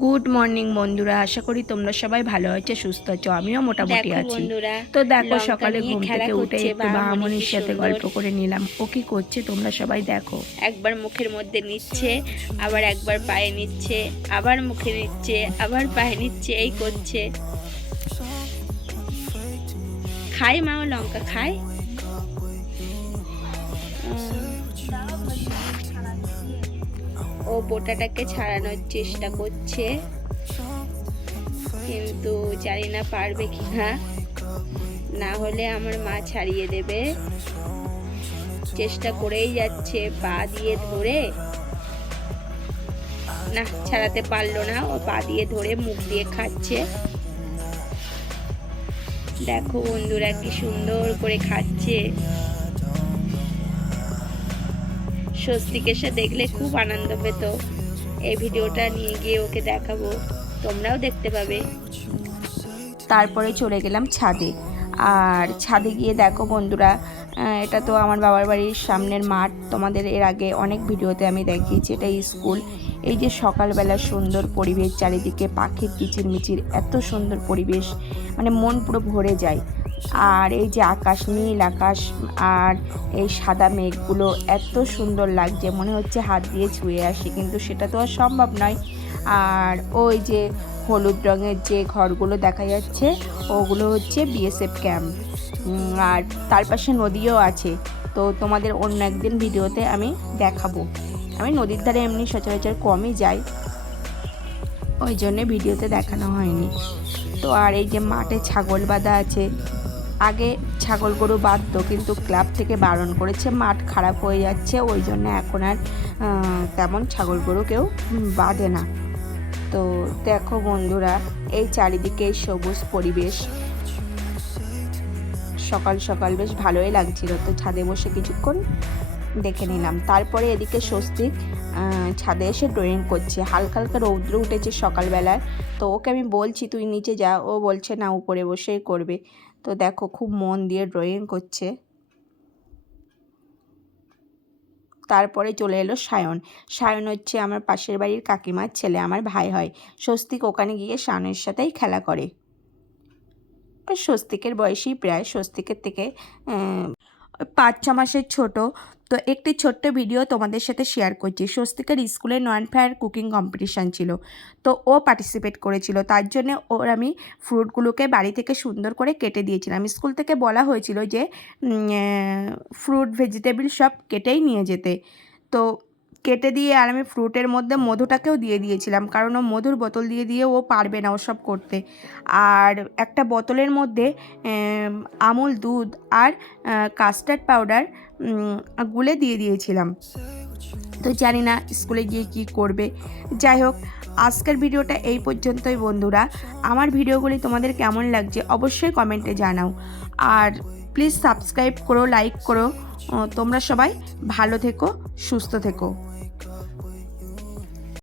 Good morning বন্ধুরা, আশা করি তোমরা সবাই ভালো আছো, সুস্থ আছো। আমিও মোটামুটি আছি। তো দেখো, সকালে ঘুম থেকে উঠে একটু বাহামনির সাথে গল্প করে নিলাম। ও কি করছে তোমরা সবাই দেখো। একবার মুখের মধ্যে নিচ্ছে, আবার একবার পায়ে নিচ্ছে, আবার মুখে নিচ্ছে, আবার পায়ে নিচ্ছে, এই করছে। খায় মা, ও লঙ্কা খায়। ও বোটাটাকে ছাড়ানোর চেষ্টা করছে, কিন্তু জানি না পারবে কিনা। না হলে আমার মা ছাড়িয়ে দেবে। চেষ্টা করেই যাচ্ছে পা দিয়ে ধরে, না ছাড়াতে পারলো না। ও পা দিয়ে ধরে মুখ দিয়ে খাচ্ছে। দেখো বন্ধুরা, কি সুন্দর করে খাচ্ছে। স্বস্তিক এসে দেখলে খুব আনন্দ পেত। এই ভিডিওটা নিয়ে গিয়ে ওকে দেখাবো, তোমরাও দেখতে পাবে। তারপরে চলে গেলাম ছাদে। আর ছাদে গিয়ে দেখো বন্ধুরা, এটা তো আমার বাবার বাড়ির সামনের মাঠ। তোমাদের এর আগে অনেক ভিডিওতে আমি দেখিয়েছি, এটা স্কুল। এই যে সকালবেলা সুন্দর পরিবেশ, চারিদিকে পাখির কিচিরমিচির, এত সুন্দর পরিবেশ, মানে মন পুরো ভরে যায়। আর এই যে আকাশ, নীল আকাশ, আর এই সাদা মেঘগুলো এত সুন্দর লাগছে, মনে হচ্ছে হাত দিয়ে ছুঁয়ে আসি, কিন্তু সেটা তো আর সম্ভব নয়। আর ওই যে হলুদ রঙের যে ঘরগুলো দেখা যাচ্ছে, ওগুলো হচ্ছে বিএসএফ ক্যাম্প। আর তার পাশে নদীও আছে। তো তোমাদের অন্য একদিন ভিডিওতে আমি দেখাবো। আমি নদীর ধারে এমনি সচরাচর কমই যাই, ওই জন্যে ভিডিওতে দেখানো হয়নি। তো আর এই যে মাঠে ছাগল বাঁধা আছে। আগে ছাগল গরু বাঁধতো, কিন্তু ক্লাব থেকে বারণ করেছে, মাঠ খারাপ হয়ে যাচ্ছে, ওই জন্য এখন আর তেমন ছাগল গরু কেউ বাঁধে না। তো দেখো বন্ধুরা, এই চারিদিকে সবুজ পরিবেশ, সকাল সকাল বেশ ভালোই লাগছিল। তো ছাদে বসে কিছুক্ষণ দেখে নিলাম। তারপরে এদিকে স্বস্তিক ছাদে এসে ড্রয়িং করছে। হালকা হালকা রৌদ্র উঠেছে সকালবেলায়, তো ওকে আমি বলছি তুই নিচে যা, ও বলছে না উপরে বসেই করবে। তো দেখো, খুব মন দিয়ে ড্রয়িং করছে। তারপরে চলে এলো সায়ন। সায়ন হচ্ছে আমার পাশের বাড়ির কাকিমার ছেলে, আমার ভাই হয়। স্বস্তিক ওখানে গিয়ে সায়নের সাথেই খেলা করে। ওই স্বস্তিকের বয়সই প্রায়, স্বস্তিকের থেকে 5-6 মাসের ছোট। তো একটি ছোট্ট ভিডিও তোমাদের সাথে শেয়ার করছি। স্বস্তিকের স্কুলে নন ফায়ার কুকিং কম্পিটিশান ছিল, তো ও পার্টিসিপেট করেছিল। তার জন্য ওর আমি ফ্রুটগুলোকে বাড়ি থেকে সুন্দর করে কেটে দিয়েছিলাম। স্কুল থেকে বলা হয়েছিল যে ফ্রুট ভেজিটেবল সব কেটেই নিয়ে যেতে। তো কেটে দিয়ে, আর আমি ফ্রুটের মধ্যে মধুটাকেও দিয়ে দিয়েছিলাম, কারণ ও মধুর বোতল দিয়ে দিয়ে ও পারবে না ওসব করতে। আর একটা বোতলের মধ্যে আমুল দুধ আর কাস্টার্ড পাউডার গুলে দিয়ে দিয়েছিলাম। তো জানি না স্কুলে গিয়ে কি করবে। যাই হোক, আজকের ভিডিওটা এই পর্যন্তই বন্ধুরা। আমার ভিডিওগুলি তোমাদের কেমন লাগছে অবশ্যই কমেন্টে জানাও। আর প্লিজ সাবস্ক্রাইব করো, লাইক করো। তোমরা সবাই ভালো থেকো, সুস্থ থেকো।